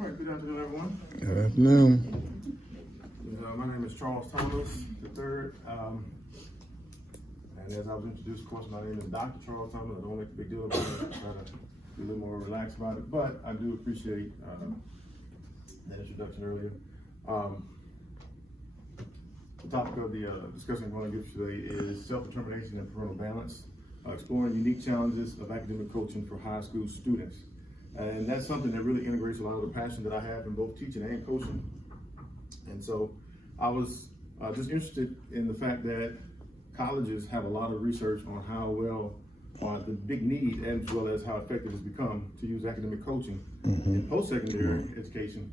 All right, good afternoon, everyone. Good afternoon. My name is Charles Thomas III. And as I was introduced, of course, my name is Dr. Charles Thomas. I don't make a big deal about it. I try to be a little more relaxed about it, but I do appreciate that introduction earlier. The topic of the discussion I'm going to give today is self-determination and parental balance, exploring unique challenges of academic coaching for high school students. And that's something that really integrates a lot of the passion that I have in both teaching and coaching. And so I was just interested in the fact that colleges have a lot of research on how well the big need as well as how effective it's become to use academic coaching in post-secondary education.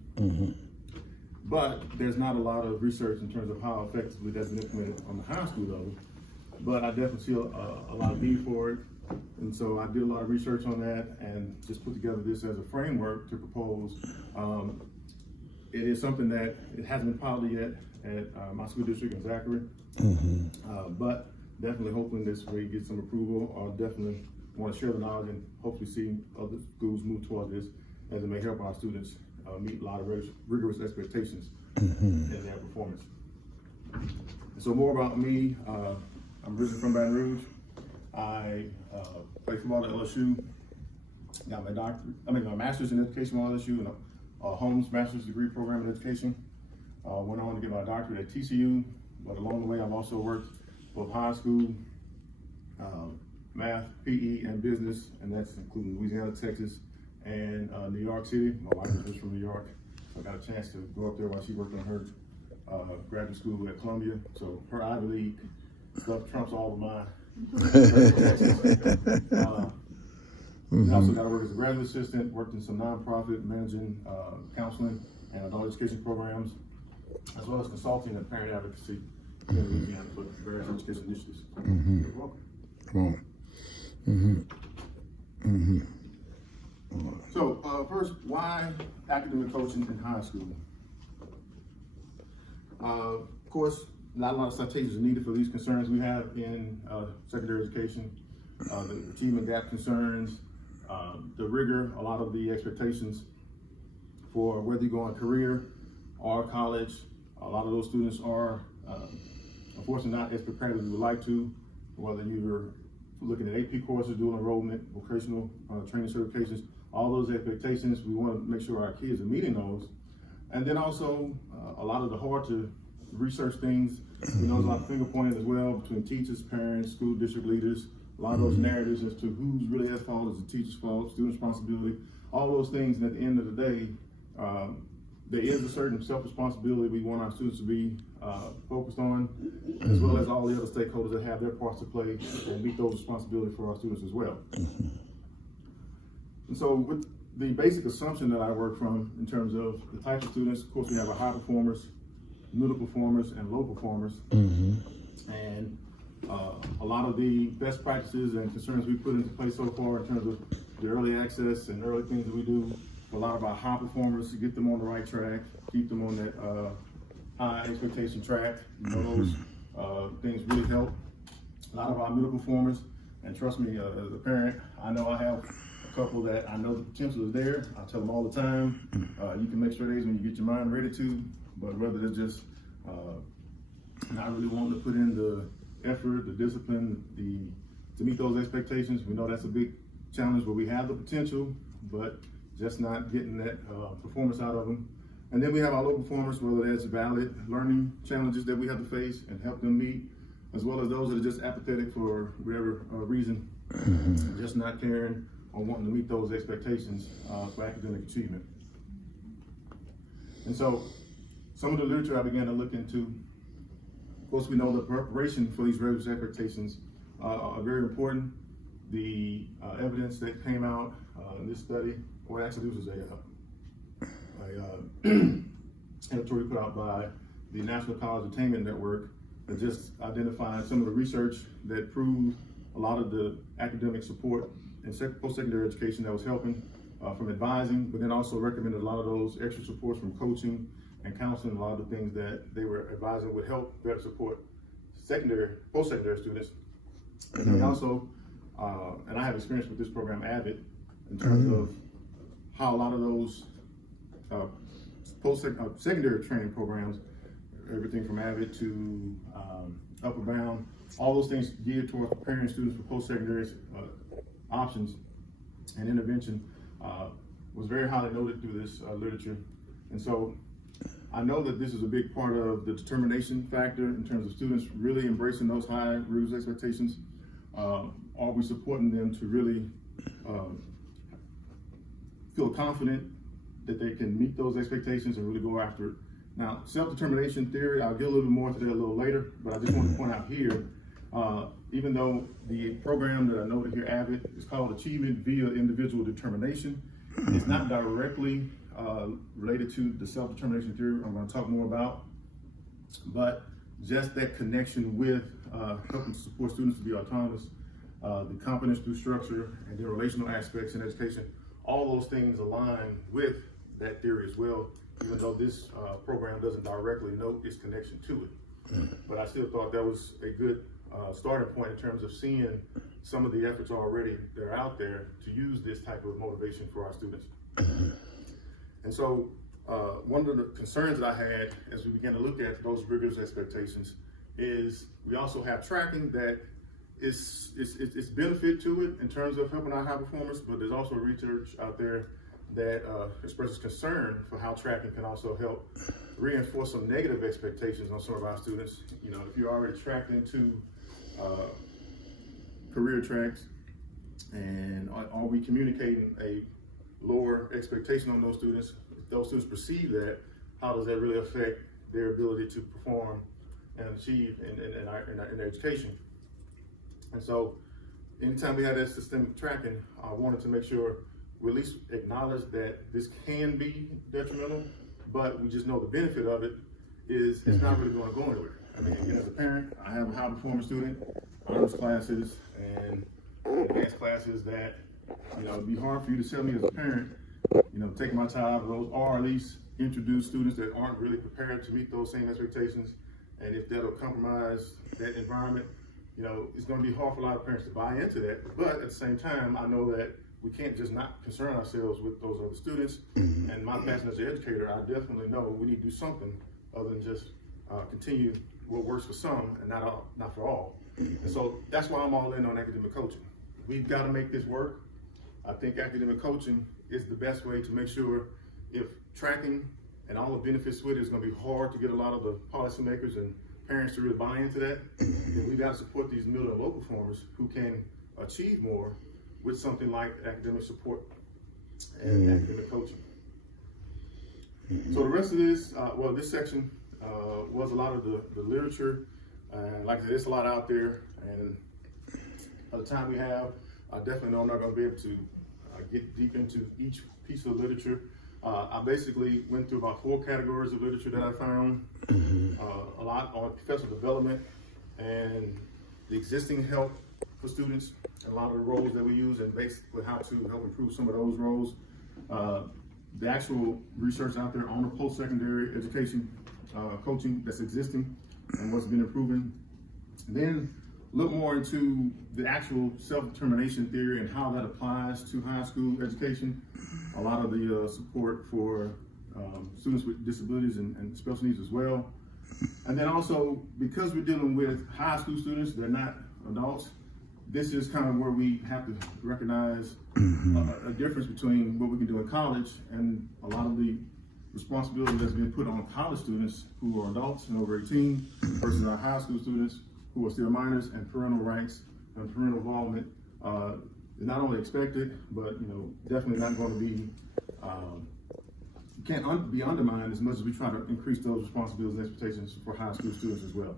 But there's not a lot of research in terms of how effectively that's been implemented on the high school level. But I definitely see a lot of need for it. And so I did a lot of research on that and just put together this as a framework to propose. It is something that it hasn't been piloted yet at my school district in Zachary, but definitely hoping this way get some approval. I definitely want to share the knowledge and hopefully see other schools move towards this as it may help our students meet a lot of rigorous expectations in their performance. And so more about me, I'm originally from Baton Rouge. I played football at LSU, got my master's in education at LSU and a Holmes master's degree program in education. Went on to get my doctorate at TCU, but along the way I've also worked both high school, math, PE, and business, and that's including Louisiana, Texas, and New York City. My wife is from New York, so I got a chance to go up there while she worked on her graduate school at Columbia. So her Ivy League stuff trumps all of mine. I also got to work as a graduate assistant, worked in some nonprofit managing counseling and adult education programs, as well as consulting and parent advocacy in Louisiana for various education initiatives. You're welcome. So first, why academic coaching in high school? Of course, not a lot of citations are needed for these concerns we have in secondary education. The achievement gap concerns, the rigor, a lot of the expectations for whether you go on career or college. A lot of those students are unfortunately not as prepared as we would like to, whether you're looking at AP courses, dual enrollment, vocational training certifications, all those expectations, we want to make sure our kids are meeting those. And then also a lot of the hard to research things, we know there's a lot of finger pointing as well between teachers, parents, school district leaders, a lot of those narratives as to who's really at fault, is the teacher's fault, student responsibility, all those things. And at the end of the day, there is a certain self-responsibility we want our students to be focused on, as well as all the other stakeholders that have their parts to play and meet those responsibilities for our students as well. And so with the basic assumption that I work from in terms of the types of students, of course we have our high performers, middle performers, and low performers. And a lot of the best practices and concerns we put into place so far in terms of the early access and early things that we do for a lot of our high performers to get them on the right track, keep them on that high expectation track. You know, those things really help. A lot of our middle performers, and trust me, as a parent, I know I have a couple that I know the potential is there. I tell them all the time, you can make straight A's when you get your mind ready to, but whether they're just not really wanting to put in the effort, the discipline, to meet those expectations, we know that's a big challenge where we have the potential, but just not getting that performance out of them. And then we have our low performers, whether that's valid learning challenges that we have to face and help them meet, as well as those that are just apathetic for whatever reason, just not caring or wanting to meet those expectations for academic achievement. And so some of the literature I began to look into, of course, we know the preparation for these rigorous expectations are very important. The evidence that came out in this study, or actually this was a editorial put out by the National College Attainment Network that just identified some of the research that proved a lot of the academic support in post-secondary education that was helping from advising, but then also recommended a lot of those extra supports from coaching and counseling, a lot of the things that they were advising would help better support post-secondary students. And they also, and I have experience with this program, AVID, in terms of how a lot of those secondary training programs, everything from AVID to Upper Bound, all those things geared towards preparing students for post-secondary options and intervention was very highly noted through this literature. And so I know that this is a big part of the determination factor in terms of students really embracing those high rules expectations. Are we supporting them to really feel confident that they can meet those expectations and really go after it? Now, self-determination theory, I'll get a little bit more to that a little later, but I just want to point out here, even though the program that I noted here, AVID, is called Achievement via Individual Determination, it's not directly related to the self-determination theory I'm going to talk more about, but just that connection with helping to support students to be autonomous, the competence through structure, and their relational aspects in education, all those things align with that theory as well, even though this program doesn't directly note its connection to it. But I still thought that was a good starting point in terms of seeing some of the efforts already that are out there to use this type of motivation for our students. And so one of the concerns that I had as we began to look at those rigorous expectations is we also have tracking that it's benefit to it in terms of helping our high performers, but there's also research out there that expresses concern for how tracking can also help reinforce some negative expectations on some of our students. You know, if you're already tracked into career tracks, and are we communicating a lower expectation on those students? If those students perceive that, how does that really affect their ability to perform and achieve in their education? And so anytime we had that systemic tracking, I wanted to make sure we at least acknowledge that this can be detrimental, but we just know the benefit of it is it's not really going to go anywhere. I mean, again, as a parent, I have a high performance student, honors classes, and advanced classes that, you know, it'd be hard for you to tell me as a parent, you know, take my time out of those, or at least introduce students that aren't really prepared to meet those same expectations. And if that'll compromise that environment, you know, it's going to be hard for a lot of parents to buy into that. But at the same time, I know that we can't just not concern ourselves with those other students. And my passion as an educator, I definitely know we need to do something other than just continue what works for some and not for all. And so that's why I'm all in on academic coaching. We've got to make this work. I think academic coaching is the best way to make sure, if tracking and all the benefits with it is going to be hard to get a lot of the policymakers and parents to really buy into that, then we've got to support these middle and low performers who can achieve more with something like academic support and academic coaching. So the rest of this, well, this section was a lot of the literature. Like I said, there's a lot out there, and by the time we have, I definitely know I'm not going to be able to get deep into each piece of literature. I basically went through about 4 categories of literature that I found. A lot on professional development and the existing help for students, and a lot of the roles that we use, and basically how to help improve some of those roles. The actual research out there on the post-secondary education coaching that's existing and what's been improving. Then look more into the actual self-determination theory and how that applies to high school education. A lot of the support for students with disabilities and special needs as well. And then also, because we're dealing with high school students, they're not adults, this is kind of where we have to recognize a difference between what we can do in college and a lot of the responsibility that's been put on college students who are adults and over 18 versus our high school students who are still minors, and parental rights and parental involvement is not only expected, but, you know, definitely not going to be, can't be undermined as much as we try to increase those responsibilities and expectations for high school students as well.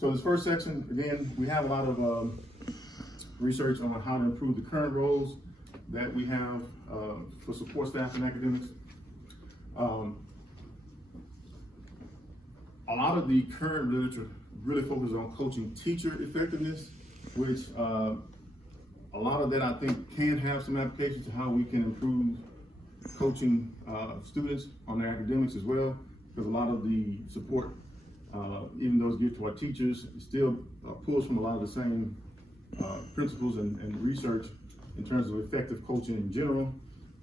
So this first section, again, we have a lot of research on how to improve the current roles that we have for support staff and academics. A lot of the current literature really focuses on coaching teacher effectiveness, which a lot of that I think can have some applications to how we can improve coaching students on their academics as well, because a lot of the support, even though it's geared to our teachers, it still pulls from a lot of the same principles and research in terms of effective coaching in general.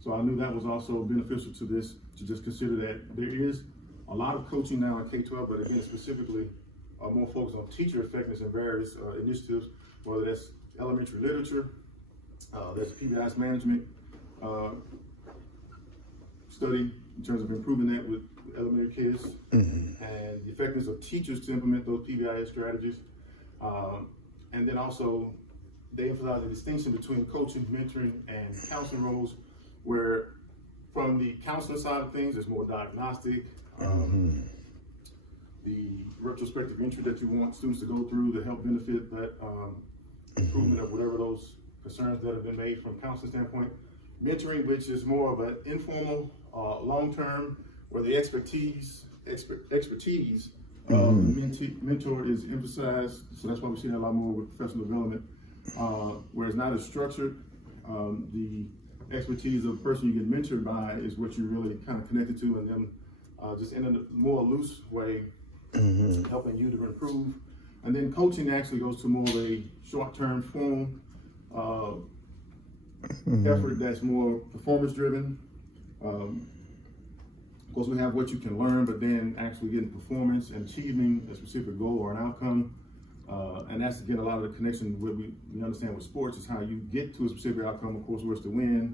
So I knew that was also beneficial to this, to just consider that there is a lot of coaching now in K-12, but again, specifically more focused on teacher effectiveness and various initiatives, whether that's elementary literature, there's PBI's management study in terms of improving that with elementary kids, and the effectiveness of teachers to implement those PBIS strategies. And then also, they emphasize the distinction between coaching, mentoring, and counseling roles, where from the counseling side of things, there's more diagnostic, the retrospective entry that you want students to go through to help benefit that improvement of whatever those concerns that have been made from counseling standpoint. Mentoring, which is more of an informal, long-term, where the expertise of the mentor is emphasized. So that's why we see that a lot more with professional development, where it's not as structured. The expertise of the person you get mentored by is what you're really kind of connected to, and them just in a more loose way, helping you to improve. And then coaching actually goes to more of a short-term form effort that's more performance-driven. Of course, we have what you can learn, but then actually getting performance and achieving a specific goal or an outcome. And that's, again, a lot of the connection what we understand with sports is how you get to a specific outcome. Of course, where it's to win,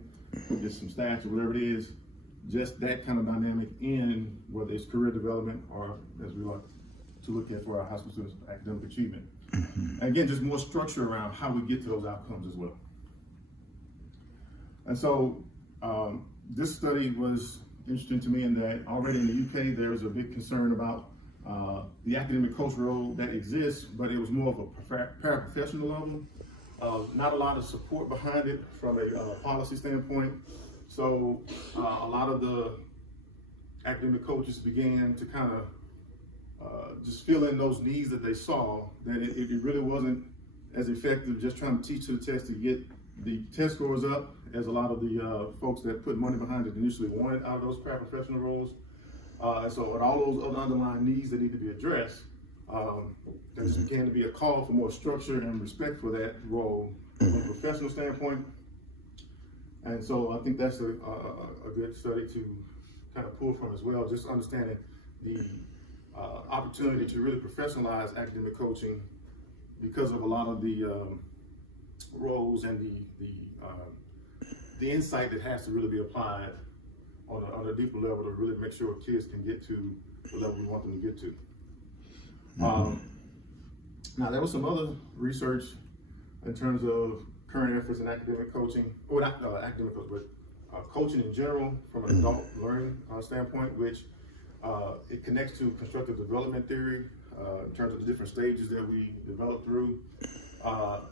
just some stats or whatever it is. Just that kind of dynamic in whether it's career development or, as we like to look at for our high school students, academic achievement. And again, just more structure around how we get to those outcomes as well. And so this study was interesting to me in that already in the UK, there is a big concern about the academic coach role that exists, but it was more of a paraprofessional level. Not a lot of support behind it from a policy standpoint. So a lot of the academic coaches began to kind of just fill in those needs that they saw, that it really wasn't as effective just trying to teach to the test to get the test scores up as a lot of the folks that put money behind it initially wanted out of those paraprofessional roles. And so with all those other underlying needs that need to be addressed, there just began to be a call for more structure and respect for that role from a professional standpoint. And so I think that's a good study to kind of pull from as well, just understanding the opportunity to really professionalize academic coaching because of a lot of the roles and the insight that has to really be applied on a deeper level to really make sure kids can get to the level we want them to get to. Now, there was some other research in terms of current efforts in academic coaching, or not academic coaching, but coaching in general from an adult learning standpoint, which it connects to constructive development theory in terms of the different stages that we develop through.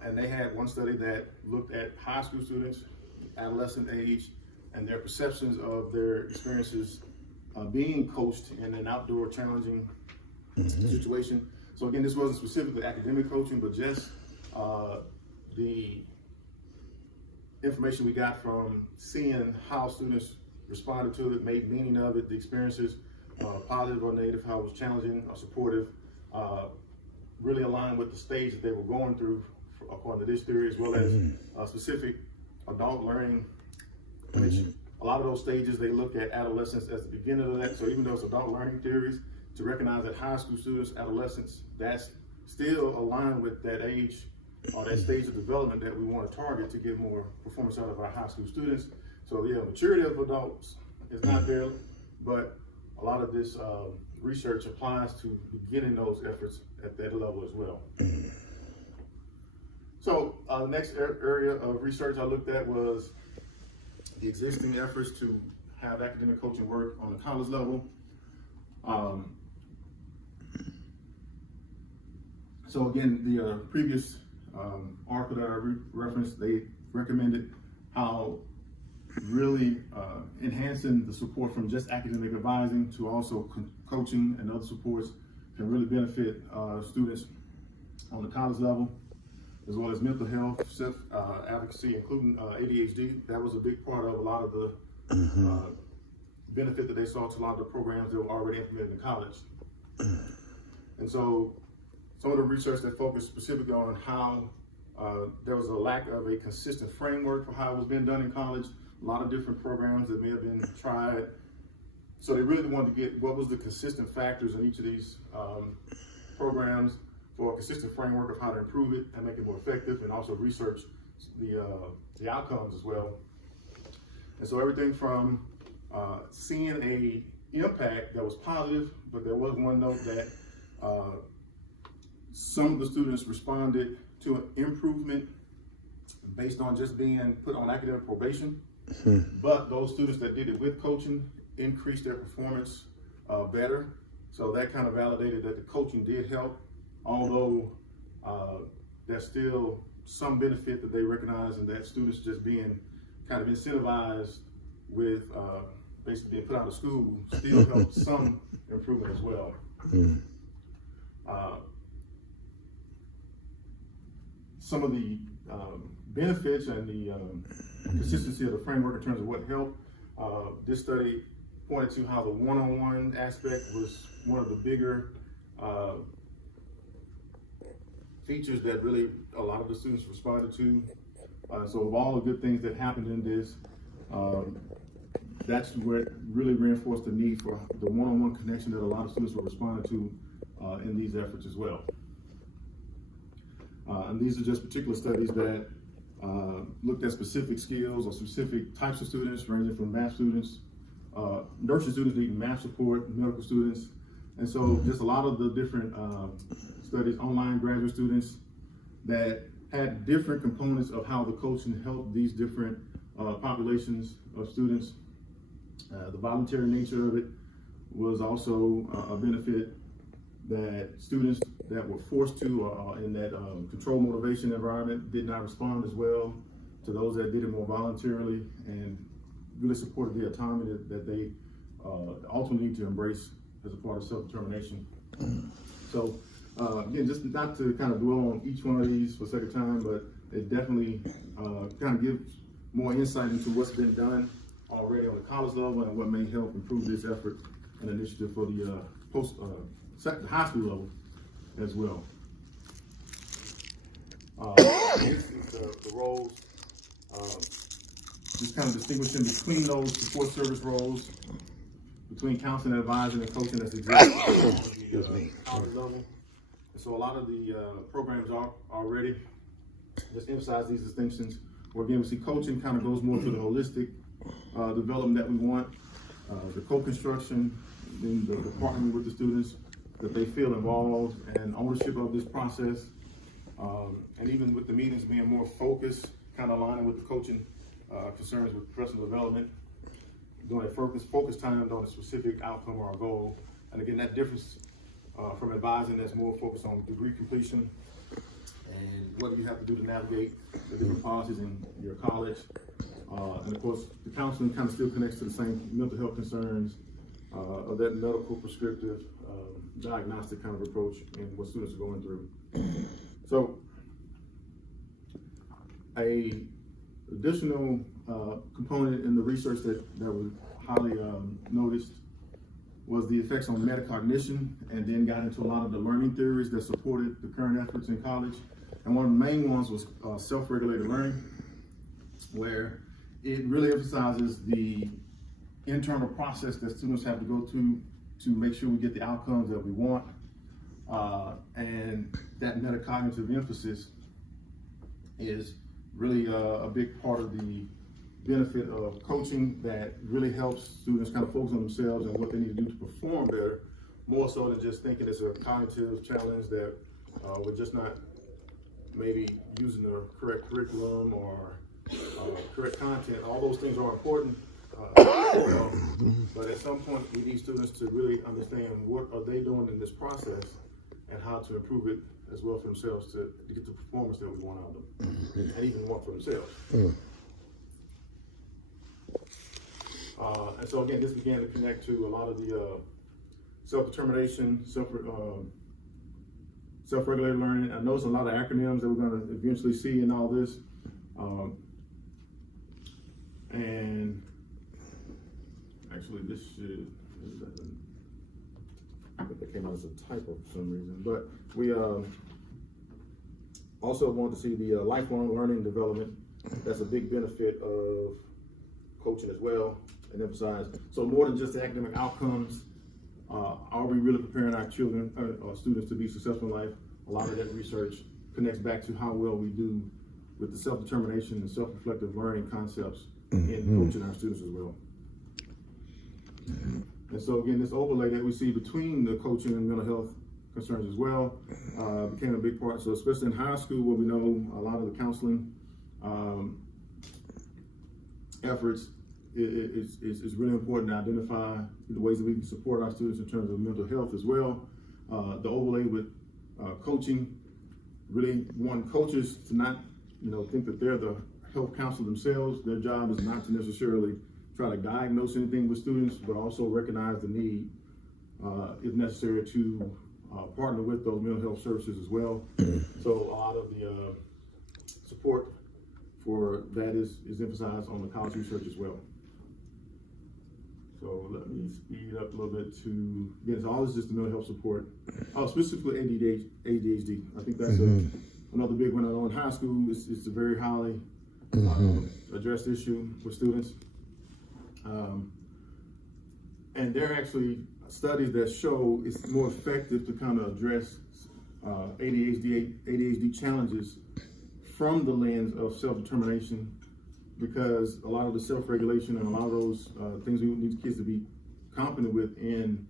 And they had one study that looked at high school students, adolescent age, and their perceptions of their experiences being coached in an outdoor challenging situation. So again, this wasn't specifically academic coaching, but just the information we got from seeing how students responded to it, made meaning of it, the experiences, positive or negative, how it was challenging or supportive, really aligned with the stage that they were going through according to this theory, as well as specific adult learning, which a lot of those stages, they look at adolescence as the beginning of that. So even though it's adult learning theories, to recognize that high school students, adolescents, that's still aligned with that age or that stage of development that we want to target to get more performance out of our high school students. So yeah, maturity of adults is not there, but a lot of this research applies to beginning those efforts at that level as well. So the next area of research I looked at was the existing efforts to have academic coaching work on the college level. So again, the previous article that I referenced, they recommended how really enhancing the support from just academic advising to also coaching and other supports can really benefit students on the college level, as well as mental health, self-advocacy, including ADHD. That was a big part of a lot of the benefit that they saw to a lot of the programs that were already implemented in college. And so some of the research that focused specifically on how there was a lack of a consistent framework for how it was being done in college a lot of different programs that may have been tried. So they really wanted to get what was the consistent factors in each of these programs for a consistent framework of how to improve it and make it more effective, and also research the outcomes as well. And so everything from seeing a impact that was positive, but there was one note that some of the students responded to an improvement based on just being put on academic probation. But those students that did it with coaching increased their performance better. So that kind of validated that the coaching did help, although there's still some benefit that they recognize, and that students just being kind of incentivized with basically being put out of school still helps some improvement as well. Some of the benefits and the consistency of the framework in terms of what helped, this study pointed to how the one-on-one aspect was one of the bigger features that really a lot of the students responded to. So of all the good things that happened in this, that's what really reinforced the need for the one-on-one connection that a lot of students were responding to in these efforts as well. And these are just particular studies that looked at specific skills or specific types of students, ranging from math students, nursing students needing math support, medical students. And so just a lot of the different studies, online graduate students that had different components of how the coaching helped these different populations of students. The voluntary nature of it was also a benefit, that students that were forced to in that controlled motivation environment did not respond as well to those that did it more voluntarily, and really supported the autonomy that they ultimately need to embrace as a part of self-determination. So again, just not to kind of dwell on each one of these for the sake of time, but it definitely kind of gives more insight into what's been done already on the college level and what may help improve this effort and initiative for the high school level as well. This is the roles, just kind of distinguishing between those support service roles, between counseling, advising, and coaching that's existing on the college level. And so a lot of the programs are already just emphasize these distinctions, where again we see coaching kind of goes more to the holistic development that we want, the co-construction, then the partnering with the students, that they feel involved and ownership of this process, and even with the meetings being more focused, kind of aligning with the coaching concerns with professional development, doing a focus time on a specific outcome or a goal. And again, that difference from advising that's more focused on degree completion and what do you have to do to navigate the different policies in your college. And of course, the counseling kind of still connects to the same mental health concerns of that medical prescriptive diagnostic kind of approach in what students are going through. So a additional component in the research that was highly noticed was the effects on metacognition, and then got into a lot of the learning theories that supported the current efforts in college. And one of the main ones was self-regulated learning, where it really emphasizes the internal process that students have to go through to make sure we get the outcomes that we want. And that metacognitive emphasis is really a big part of the benefit of coaching, that really helps students kind of focus on themselves and what they need to do to perform better, more so than just thinking it's a cognitive challenge that we're just not maybe using the correct curriculum or correct content. All those things are important, but at some point we need students to really understand what are they doing in this process and how to improve it as well for themselves to get the performance that we want out of them, and even want for themselves. And so again, this began to connect to a lot of the self-determination, self-regulated learning. I noticed a lot of acronyms that we're going to eventually see in all this. And actually this should, I think that came out as a typo for some reason, but we also want to see the lifelong learning development. That's a big benefit of coaching as well, and emphasize. So more than just the academic outcomes, are we really preparing our children or students to be successful in life? A lot of that research connects back to how well we do with the self-determination and self-reflective learning concepts in coaching our students as well. And so again, this overlay that we see between the coaching and mental health concerns as well became a big part. So especially in high school, where we know a lot of the counseling efforts, it's really important to identify the ways that we can support our students in terms of mental health as well. The overlay with coaching, really want coaches to not, think that they're the health counselor themselves. Their job is not to necessarily try to diagnose anything with students, but also recognize the need, if necessary, to partner with those mental health services as well. So a lot of the support for that is emphasized on the college research as well. So let me speed up a little bit to, again, so all this is the mental health support, specifically ADHD. I think that's another big one. I know in high school, it's a very highly addressed issue with students. And there are actually studies that show it's more effective to kind of address ADHD challenges from the lens of self-determination, because a lot of the self-regulation and a lot of those things we need kids to be competent with in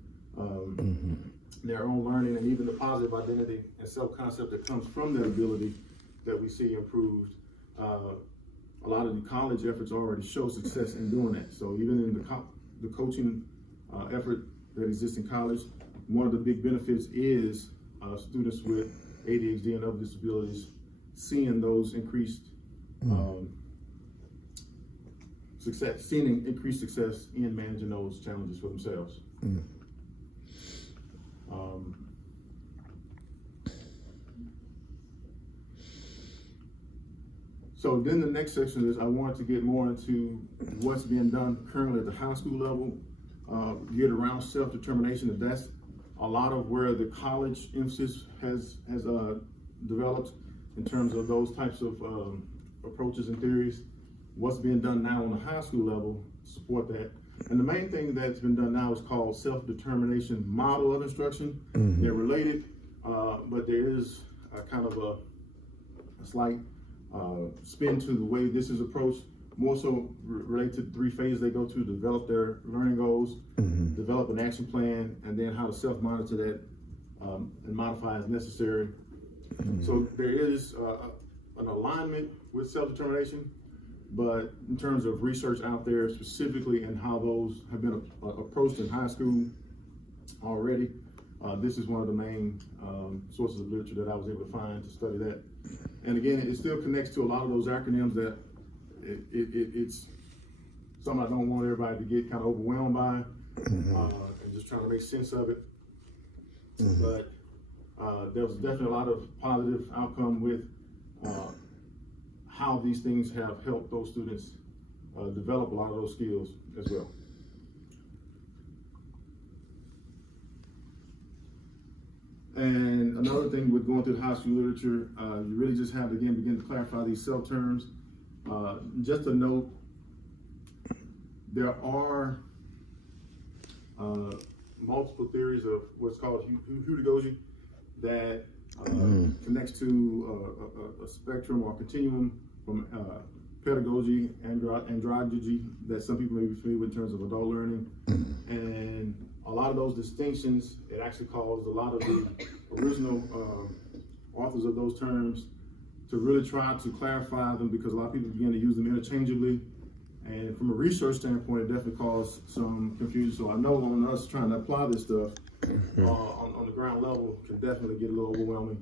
their own learning, and even the positive identity and self-concept that comes from that ability that we see improved. A lot of the college efforts already show success in doing that. So even in the coaching effort that exists in college, one of the big benefits is students with ADHD and other disabilities seeing those increased increased success in managing those challenges for themselves. So then the next section is I wanted to get more into what's being done currently at the high school level, geared around self-determination. And that's a lot of where the college emphasis has developed in terms of those types of approaches and theories. What's being done now on the high school level to support that. And the main thing that's been done now is called self-determination model of instruction. They're related, but there is a kind of a slight spin to the way this is approached, more so related to the 3 phases they go to develop their learning goals, develop an action plan, and then how to self-monitor that and modify as necessary. So there is an alignment with self-determination, but in terms of research out there specifically and how those have been approached in high school already, this is one of the main sources of literature that I was able to find to study that. And again, it still connects to a lot of those acronyms that it's something I don't want everybody to get kind of overwhelmed by and just trying to make sense of it. But there was definitely a lot of positive outcome with how these things have helped those students develop a lot of those skills as well. And another thing with going through the high school literature, you really just have to again begin to clarify these self-terms. Just a note, there are multiple theories of what's called pedagogy that connects to a spectrum or continuum from pedagogy and andragogy that some people may be familiar with in terms of adult learning. And a lot of those distinctions, it actually caused a lot of the original authors of those terms to really try to clarify them, because a lot of people begin to use them interchangeably. And from a research standpoint, it definitely caused some confusion. So I know on us trying to apply this stuff on the ground level can definitely get a little overwhelming.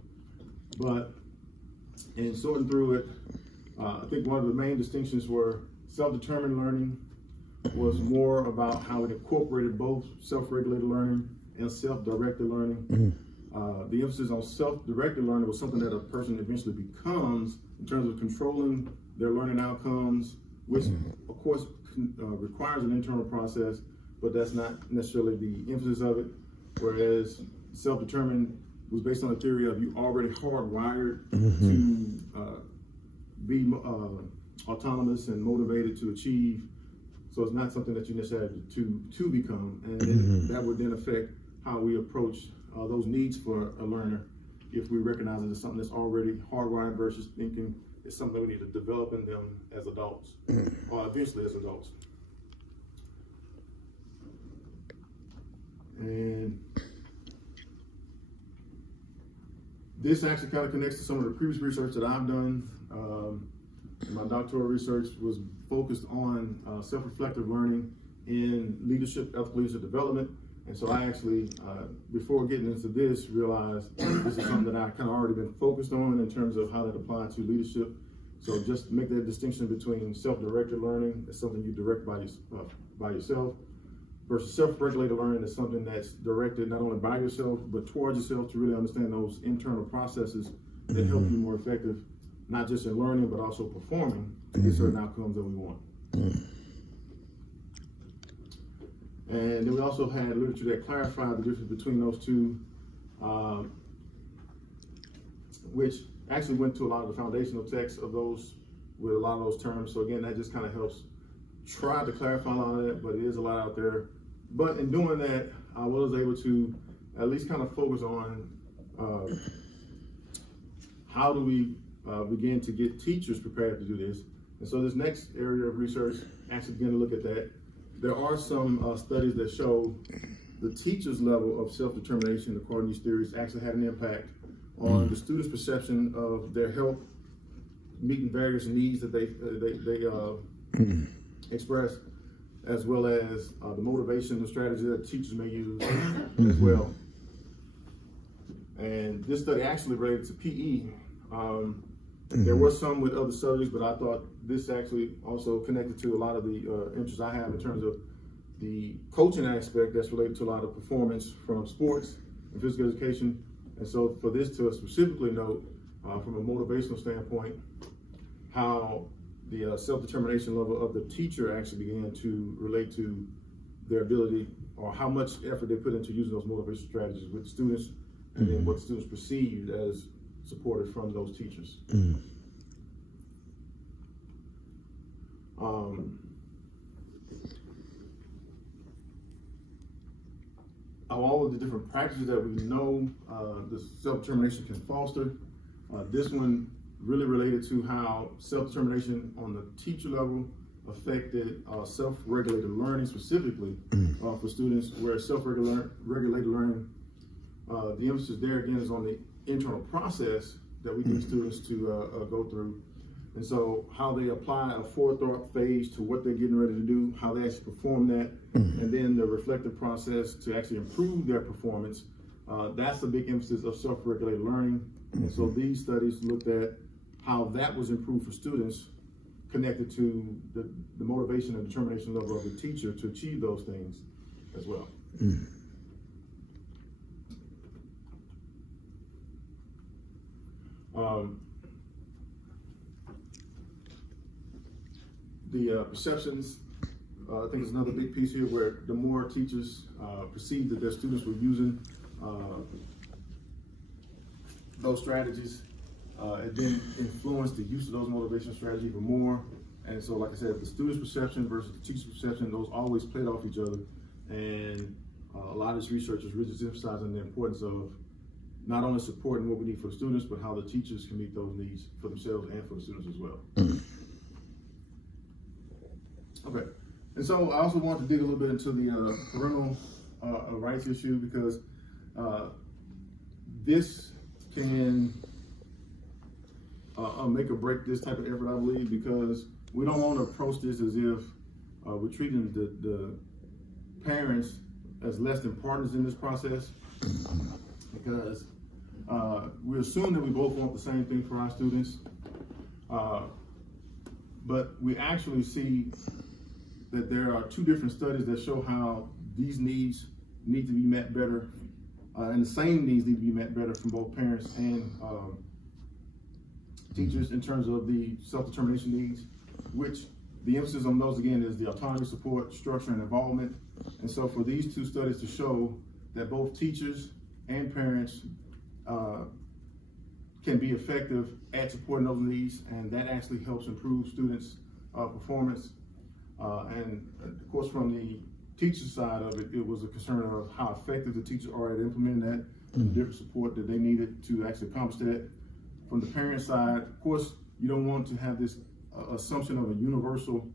But in sorting through it, I think one of the main distinctions were self-determined learning was more about how it incorporated both self-regulated learning and self-directed learning. The emphasis on self-directed learning was something that a person eventually becomes in terms of controlling their learning outcomes, which of course requires an internal process, but that's not necessarily the emphasis of it. Whereas self-determined was based on a theory of you already hardwired to be autonomous and motivated to achieve So it's not something that you necessarily have to become, and then that would then affect how we approach those needs for a learner if we recognize it as something that's already hardwired versus thinking it's something that we need to develop in them as adults, or eventually as adults. And this actually kind of connects to some of the previous research that I've done. My doctoral research was focused on self-reflective learning in leadership, ethical leadership development. And so I actually, before getting into this, realized this is something that I kind of already been focused on in terms of how that applies to leadership. So just make that distinction between self-directed learning, that's something you direct by yourself, versus self-regulated learning is something that's directed not only by yourself, but towards yourself to really understand those internal processes that help you more effective, not just in learning, but also performing to get certain outcomes that we want. And then we also had literature that clarified the difference between those two, which actually went to a lot of the foundational texts of those with a lot of those terms. So again, that just kind of helps try to clarify a lot of that, but it is a lot out there. But in doing that, I was able to at least kind of focus on how do we begin to get teachers prepared to do this. And so this next area of research actually began to look at that. There are some studies that show the teacher's level of self-determination, according to these theories, actually had an impact on the student's perception of their help meeting various needs that they express, as well as the motivation and strategy that teachers may use as well. And this study actually related to PE. There were some with other subjects, but I thought this actually also connected to a lot of the interests I have in terms of the coaching aspect that's related to a lot of performance from sports and physical education. And so for this to specifically note from a motivational standpoint, how the self-determination level of the teacher actually began to relate to their ability or how much effort they put into using those motivation strategies with students, and then what students perceived as supported from those teachers. All of the different practices that we know the self-determination can foster. This one really related to how self-determination on the teacher level affected self-regulated learning specifically for students, where self-regulated learning, the emphasis there again is on the internal process that we need students to go through. And so how they apply a forethought phase to what they're getting ready to do, how they actually perform that, and then the reflective process to actually improve their performance. That's the big emphasis of self-regulated learning. And so these studies looked at how that was improved for students, connected to the motivation and determination level of the teacher to achieve those things as well. The perceptions, I think is another big piece here, where the more teachers perceive that their students were using those strategies, it then influenced the use of those motivation strategies even more. And so, like I said, the student's perception versus the teacher's perception, those always played off each other. And a lot of this research is really just emphasizing the importance of not only supporting what we need for the students, but how the teachers can meet those needs for themselves and for the students as well. Okay, and so I also want to dig a little bit into the parental rights issue, because this can make or break this type of effort, I believe, because we don't want to approach this as if we're treating the parents as less than partners in this process, because we assume that we both want the same thing for our students, but we actually see that there are two different studies that show how these needs need to be met better, and the same needs need to be met better from both parents and teachers in terms of the self-determination needs, which the emphasis on those again is the autonomy, support, structure, and involvement. And so for these two studies to show that both teachers and parents can be effective at supporting those needs, and that actually helps improve students' performance. And of course, from the teacher side of it, it was a concern of how effective the teachers are at implementing that, the different support that they needed to actually accomplish that. From the parent side, of course, you don't want to have this assumption of a universal,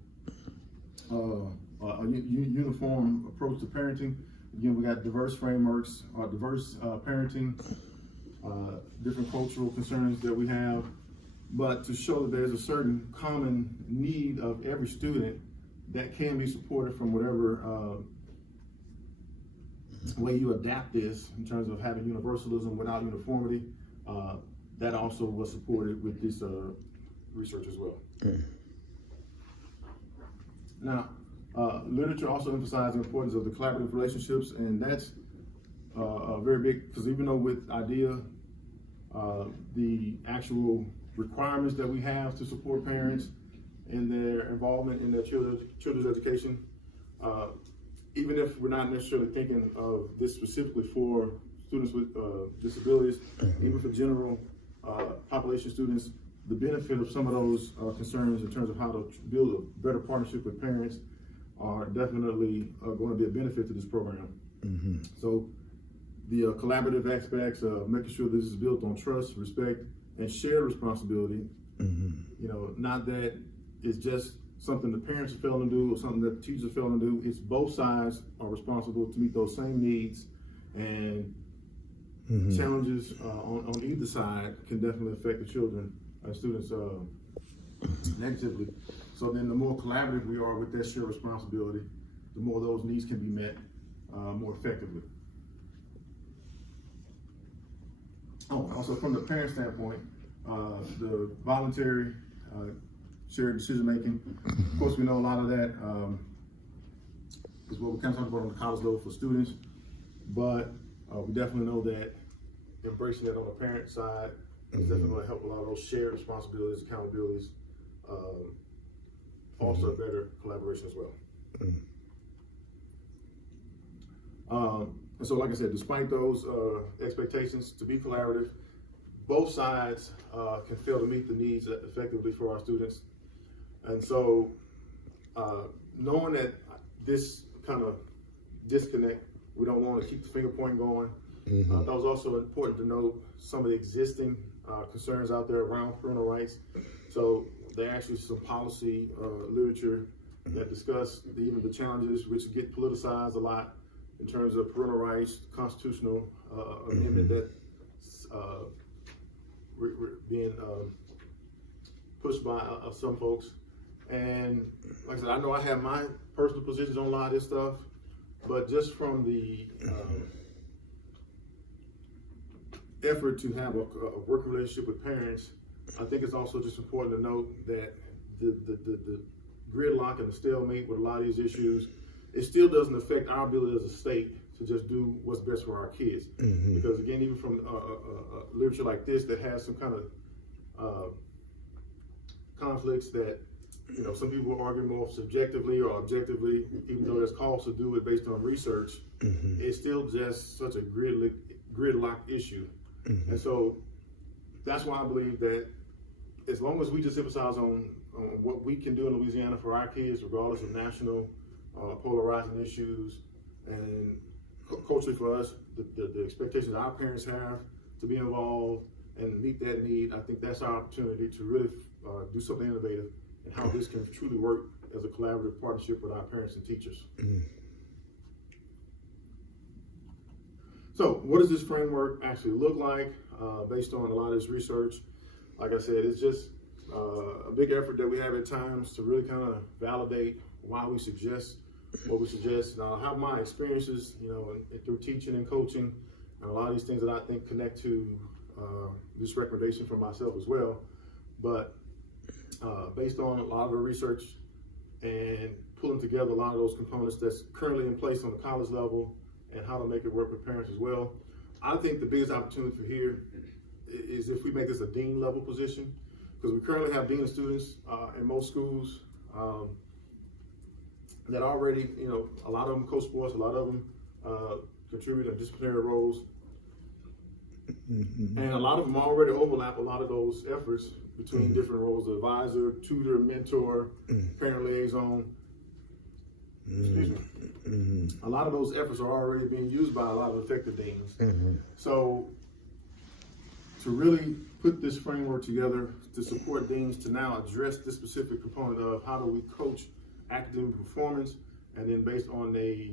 uniform approach to parenting. Again, we got diverse frameworks, diverse parenting, different cultural concerns that we have, but to show that there's a certain common need of every student that can be supported from whatever way you adapt this in terms of having universalism without uniformity. That also was supported with this research as well. Now, literature also emphasized the importance of the collaborative relationships, and that's very big, because even though with IDEA, the actual requirements that we have to support parents in their involvement in their children's education, even if we're not necessarily thinking of this specifically for students with disabilities, even for general population students, the benefit of some of those concerns in terms of how to build a better partnership with parents are definitely going to be a benefit to this program. So the collaborative aspects of making sure this is built on trust, respect, and shared responsibility. You know, not that it's just something the parents are failing to do or something that the teachers are failing to do. It's both sides are responsible to meet those same needs, and challenges on either side can definitely affect the children and students negatively. So then the more collaborative we are with that shared responsibility, the more those needs can be met more effectively. Oh, also from the parent standpoint, the voluntary shared decision making. Of course, we know a lot of that is what we kind of talk about on the college level for students, but we definitely know that embracing that on the parent side is definitely going to help a lot of those shared responsibilities, accountabilities, foster better collaboration as well. And so, like I said, despite those expectations to be collaborative, both sides can fail to meet the needs effectively for our students. And so, knowing that this kind of disconnect, we don't want to keep the finger point going. That was also important to note some of the existing concerns out there around parental rights. So there actually some policy literature that discuss even the challenges which get politicized a lot in terms of parental rights, constitutional amendment that's being pushed by some folks. And like I said, I know I have my personal positions on a lot of this stuff, but just from the effort to have a working relationship with parents, I think it's also just important to note that the gridlock and the stalemate with a lot of these issues, it still doesn't affect our ability as a state to just do what's best for our kids. Because again, even from literature like this that has some kind of conflicts that, you know, some people argue more subjectively or objectively, even though there's calls to do it based on research, it's still just such a gridlock issue. And so that's why I believe that as long as we just emphasize on what we can do in Louisiana for our kids, regardless of national polarizing issues, and culturally for us, the expectations our parents have to be involved and meet that need, I think that's our opportunity to really do something innovative and how this can truly work as a collaborative partnership with our parents and teachers. So what does this framework actually look like based on a lot of this research? Like I said, it's just a big effort that we have at times to really kind of validate why we suggest what we suggest. Now, I have my experiences, you know, through teaching and coaching, and a lot of these things that I think connect to this recommendation for myself as well. But based on a lot of the research and pulling together a lot of those components that's currently in place on the college level and how to make it work with parents as well, I think the biggest opportunity for here is if we make this a dean level position, because we currently have dean of students in most schools that already, you know, a lot of them coach sports, a lot of them contribute in disciplinary roles, and a lot of them already overlap a lot of those efforts between different roles: advisor, tutor, mentor, parent liaison. excuse me, a lot of those efforts are already being used by a lot of effective deans. So to really put this framework together to support deans to now address this specific component of how do we coach academic performance, and then based on a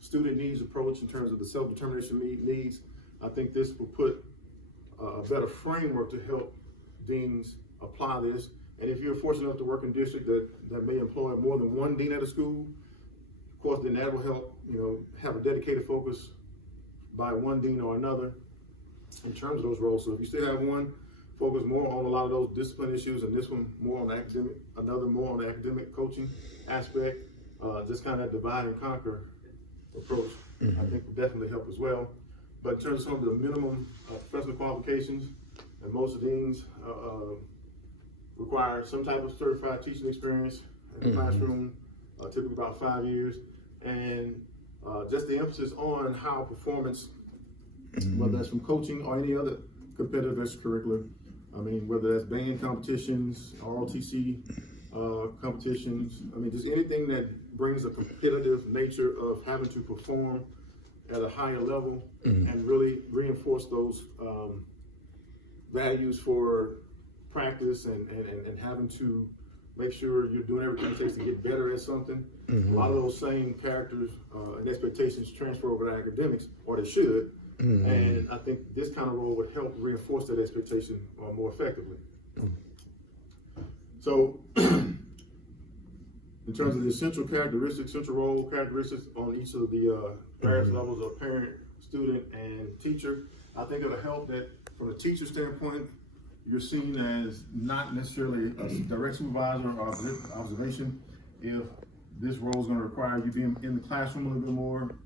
student needs approach in terms of the self-determination needs, I think this will put a better framework to help deans apply this. And if you're fortunate enough to work in a district that may employ more than one dean at a school, of course, then that will help, have a dedicated focus by one dean or another in terms of those roles. So if you still have one, focus more on a lot of those discipline issues, and this one more on academic, another more on the academic coaching aspect, just kind of that divide and conquer approach, I think will definitely help as well. But in terms of some of the minimum professional qualifications, and most deans require some type of certified teaching experience in the classroom, typically about 5 years, and just the emphasis on how performance, whether that's from coaching or any other competitive extracurricular, whether that's band competitions, ROTC competitions, just anything that brings a competitive nature of having to perform at a higher level and really reinforce those values for practice and having to make sure you're doing everything it takes to get better at something. A lot of those same characters and expectations transfer over to academics, or they should. And I think this kind of role would help reinforce that expectation more effectively. So, in terms of the essential characteristics, central role characteristics on each of the various levels of parent, student, and teacher, I think it'll help that from the teacher standpoint, you're seen as not necessarily a direct supervisor or observation. If this role is going to require you being in the classroom a little bit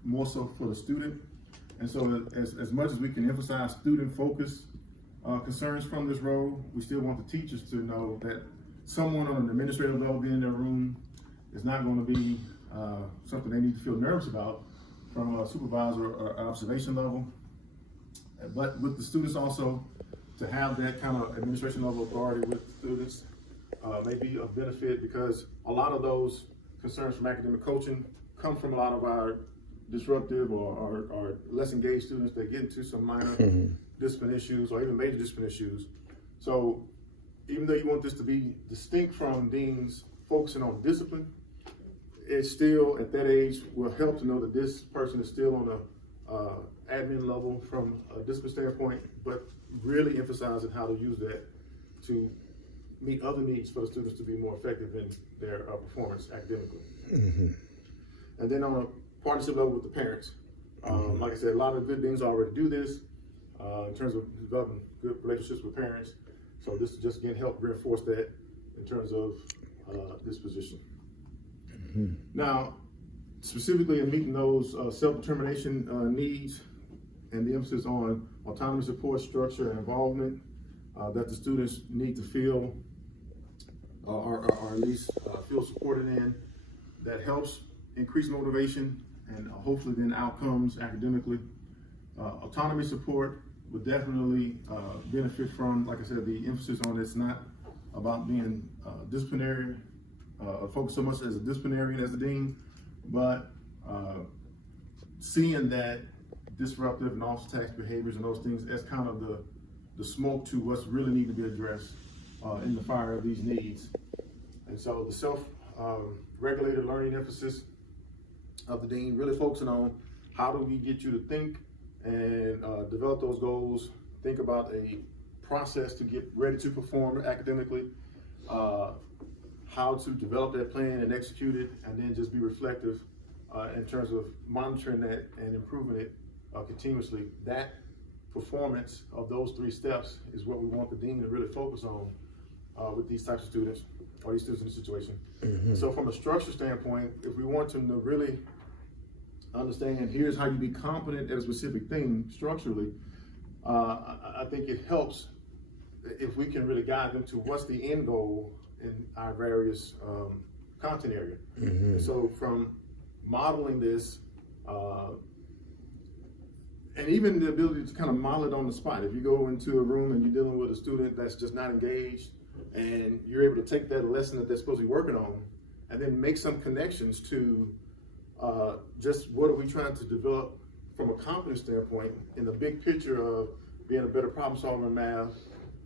more so for the student. And so as much as we can emphasize student focus concerns from this role, we still want the teachers to know that someone on an administrative level being in their room is not going to be something they need to feel nervous about from a supervisor or observation level. But with the students also, to have that kind of administration level authority with students may be a benefit, because a lot of those concerns from academic coaching come from a lot of our disruptive or less engaged students that get into some minor discipline issues or even major discipline issues. So even though you want this to be distinct from deans focusing on discipline, it still at that age will help to know that this person is still on a admin level from a discipline standpoint, but really emphasizing how to use that to meet other needs for the students to be more effective in their performance academically. And then on a partnership level with the parents, like I said, a lot of good deans already do this in terms of developing good relationships with parents. So this is just again help reinforce that in terms of this position. Now, specifically in meeting those self-determination needs and the emphasis on autonomy, support, structure, and involvement that the students need to feel or at least feel supported in, that helps increase motivation and hopefully then outcomes academically. Autonomy support would definitely benefit from, like I said, the emphasis on it's not about being disciplinary, focused so much as a disciplinarian as a dean, but seeing that disruptive and off tax behaviors and those things as kind of the smoke to what's really need to be addressed in the fire of these needs. And so the self-regulated learning emphasis of the dean, really focusing on how do we get you to think and develop those goals, think about a process to get ready to perform academically, how to develop that plan and execute it, and then just be reflective in terms of monitoring that and improving it continuously. That performance of those 3 steps is what we want the dean to really focus on with these types of students, or these students in this situation. So from a structure standpoint, if we want them to really understand, here's how you be competent at a specific thing structurally, I think it helps if we can really guide them to what's the end goal in our various content area. So from modeling this, and even the ability to kind of model it on the spot. If you go into a room and you're dealing with a student that's just not engaged, and you're able to take that lesson that they're supposed to be working on and then make some connections to just what are we trying to develop from a competence standpoint in the big picture of being a better problem solver in math,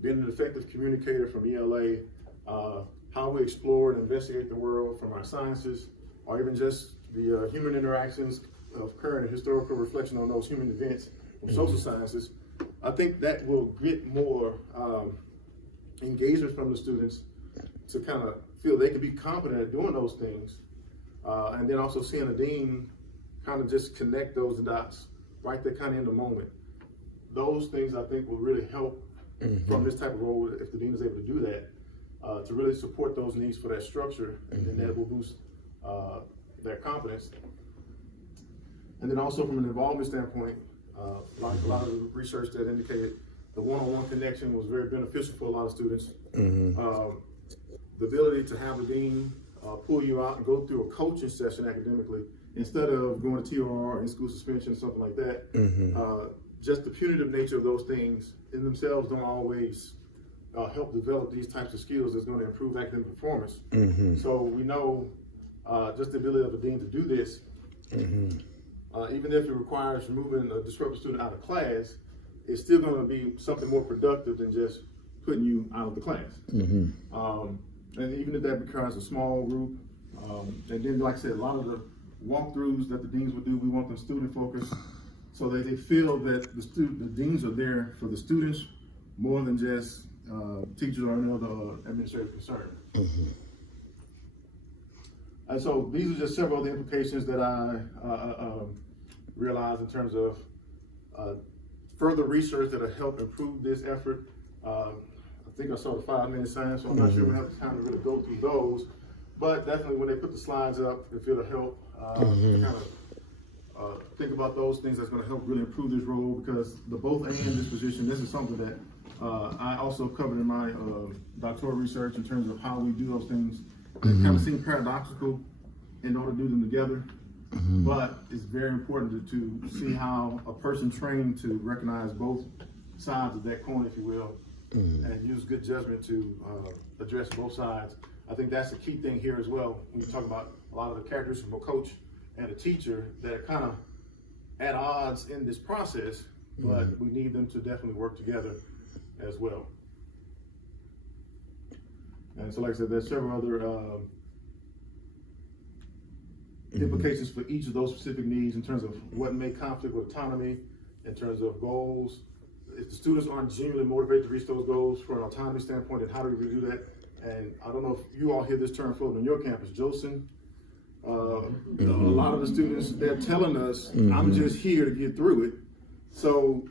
being an effective communicator from ELA, how we explore and investigate the world from our sciences, or even just the human interactions of current and historical reflection on those human events from social sciences. I think that will get more engagement from the students to kind of feel they can be competent at doing those things. And then also seeing a dean kind of just connect those dots right there kind of in the moment. Those things I think will really help from this type of role if the dean is able to do that, to really support those needs for that structure, and then that will boost their confidence. And then also from an involvement standpoint, like a lot of the research that indicated the one-on-one connection was very beneficial for a lot of students. The ability to have the dean pull you out and go through a coaching session academically instead of going to TOR, in-school suspension, something like that. Just the punitive nature of those things in themselves don't always help develop these types of skills that's going to improve academic performance. So we know just the ability of a dean to do this, even if it requires removing a disruptive student out of class, it's still going to be something more productive than just putting you out of the class. And even if that requires a small group, and then like I said, a lot of the walkthroughs that the deans would do, we want them student focused, so that they feel that the deans are there for the students more than just teachers or any other administrative concern. And so these are just several of the implications that I realized in terms of further research that will help improve this effort. I think I saw the 5-minute sign, so I'm not sure we have time to really go through those, but definitely when they put the slides up, if it'll help to kind of think about those things that's going to help really improve this role, because the both and this position, this is something that I also covered in my doctoral research in terms of how we do those things. It kind of seem paradoxical in order to do them together, but it's very important to see how a person trained to recognize both sides of that coin, if you will, and use good judgment to address both sides. I think that's the key thing here as well. When you talk about a lot of the characteristics of a coach and a teacher that are kind of at odds in this process, but we need them to definitely work together as well. And so like I said, there's several other implications for each of those specific needs in terms of what may conflict with autonomy, in terms of goals. If the students aren't genuinely motivated to reach those goals from an autonomy standpoint, then how do we do that? And I don't know if you all hear this term floating on your campus, JOSIN. A lot of the students, they're telling us, I'm just here to get through it. So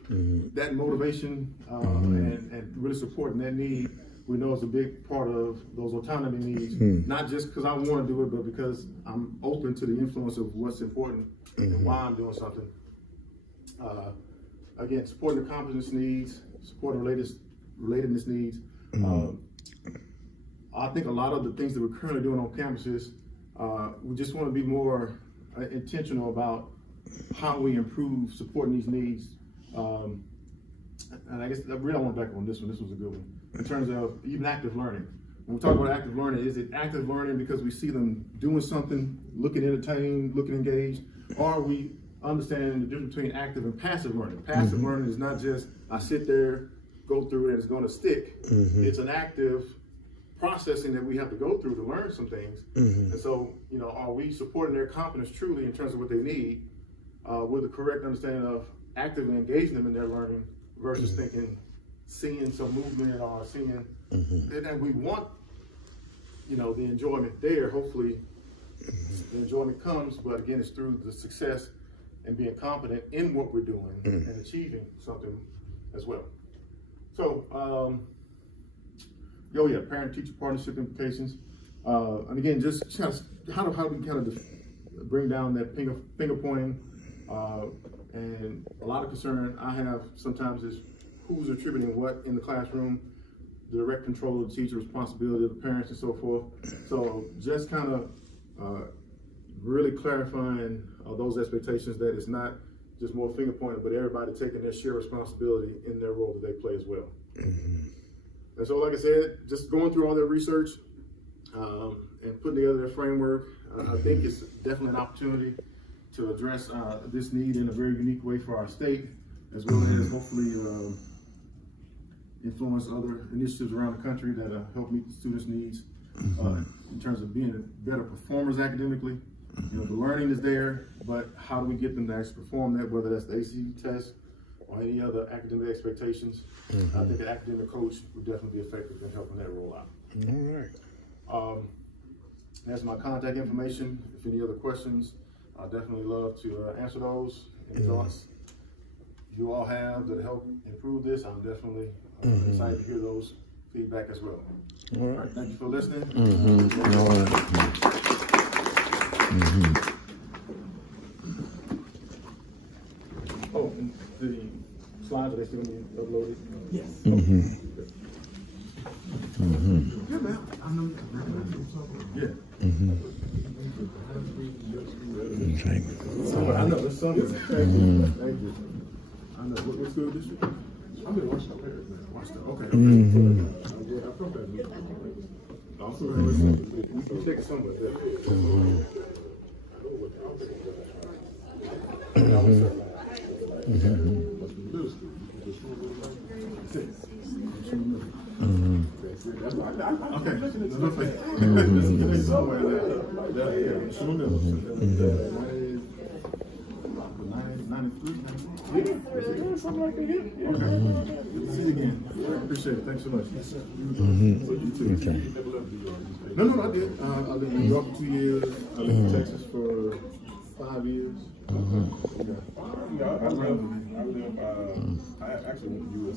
that motivation and really supporting that need, we know is a big part of those autonomy needs, not just because I want to do it, but because I'm open to the influence of what's important and why I'm doing something. Again, supporting the competence needs, supporting relatedness needs. I think a lot of the things that we're currently doing on campuses, we just want to be more intentional about how we improve supporting these needs. And I guess I really want to back up on this one. This was a good one. In terms of even active learning. When we talk about active learning, is it active learning because we see them doing something, looking entertained, looking engaged, or are we understanding the difference between active and passive learning? Passive learning is not just I sit there, go through it, and it's going to stick. It's an active processing that we have to go through to learn some things. And so, you know, are we supporting their competence truly in terms of what they need with the correct understanding of actively engaging them in their learning versus thinking, seeing some movement or seeing, and we want, you know, the enjoyment there. Hopefully the enjoyment comes, but again, it's through the success and being competent in what we're doing and achieving something as well. So, parent-teacher partnership implications. And again, just kind of how do we kind of bring down that finger pointing, and a lot of concern I have sometimes is who's attributing what in the classroom, the direct control of the teacher, responsibility of the parents, and so forth. So just kind of really clarifying those expectations, that it's not just more finger pointing, but everybody taking their share of responsibility in their role that they play as well. And so, like I said, just going through all that research, and putting together a framework. I think it's definitely an opportunity to address this need in a very unique way for our state, as well as hopefully influence other initiatives around the country that help meet the students' needs in terms of being better performers academically. You know, the learning is there, but how do we get them to actually perform that, whether that's the ACT test or any other academic expectations? I think an academic coach would definitely be effective in helping that roll out. All right. That's my contact information. If any other questions, I'd definitely love to answer those. Any thoughts you all have that help improve this, I'm definitely excited to hear those feedback as well. All right. All right, thank you for listening. All right. Oh, and the slides, are they still going to be uploaded? Yes. Yeah, man. I know. Yeah. Okay. I know, there's something. Thank you. I know. What school district? I'm in Washington Parish, man. Washington, okay. I'm from that. I'm from take it somewhere there. Okay. Somewhere there. Yeah. Something like that. Okay. See you again. Appreciate it. Thanks so much. Okay. No, I did. I lived in New York for 2 years. I lived in Texas for 5 years. I actually went to